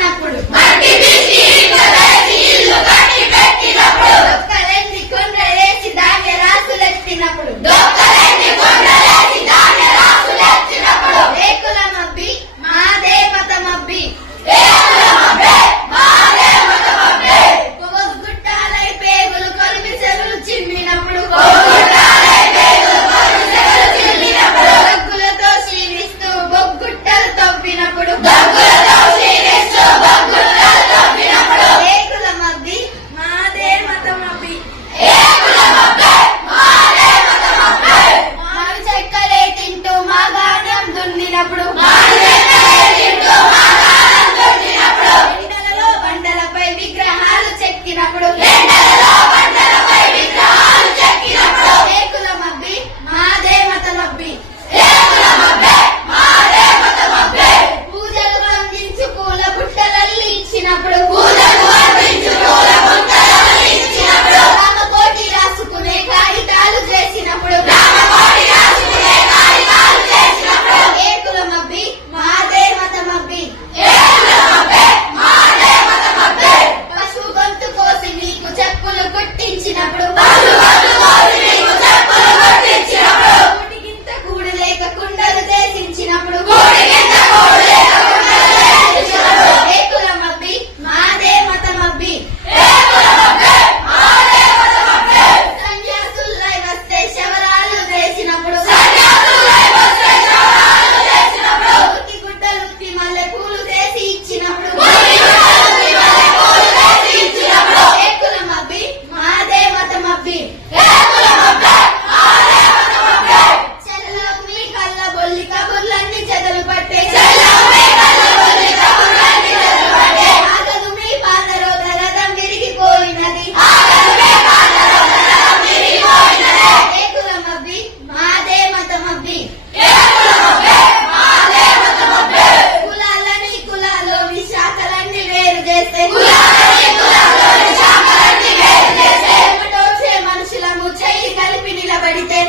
పెట్టినప్పుడు ఒక్కలెన్ని కొండలేసి ధాన్య రాసులెత్తినప్పుడు రేకుల మబ్బి మాదే మత మబ్బి గుట్టాలై పేగులు కొలిమి చెరువులు చిమ్మినప్పుడు దగ్గులతో క్షీణిస్తూ బొగ్గుట్టలు తవ్వినప్పుడు రేకుల మబ్బి మాదే మత మబ్బి మారు చెక్కలే తింటూ మా గానం దున్నినప్పుడు ఎండలలో బండలపై విగ్రహాలు చెక్కినప్పుడు రేకుల మబ్బి మాదే మత మబ్బి పూజలు అందించు పూల బుట్టలల్లి ఇచ్చినప్పుడు రామకోటి రాసుకునే కాగితాలు చేసినప్పుడు రేకుల మబ్బి మాదే మత మబ్బి పశువు గొంతు కోసి నీకు చెప్పులు కొట్టించినప్పుడు కూటికింత కూడు లేక కుండలు దేశించినప్పుడు రేకుల మబ్బి మాదే మత మబ్బి సన్యాసులై వస్తే శవరాలు వేసినప్పుడు ఊరికి గుడ్డలు మల్లె పూలు వేసి ఇచ్చినప్పుడు రేకుల మబ్బి మాదే మత మబ్బి చెరలోకి మీ కళ్ళ బొల్లి కబుర్లన్నీ చెదలు పట్టే ఆగదు మీ పాదరోధ రథం విరిగిపోయినది రేకుల మబ్బి మాదే మత మబ్బి కులాలని కులాలోని శాఖలన్నీ వేరు చేస్తే చెమటోడ్చే మనుషులము చెయ్యి కలిపి నిలబడితే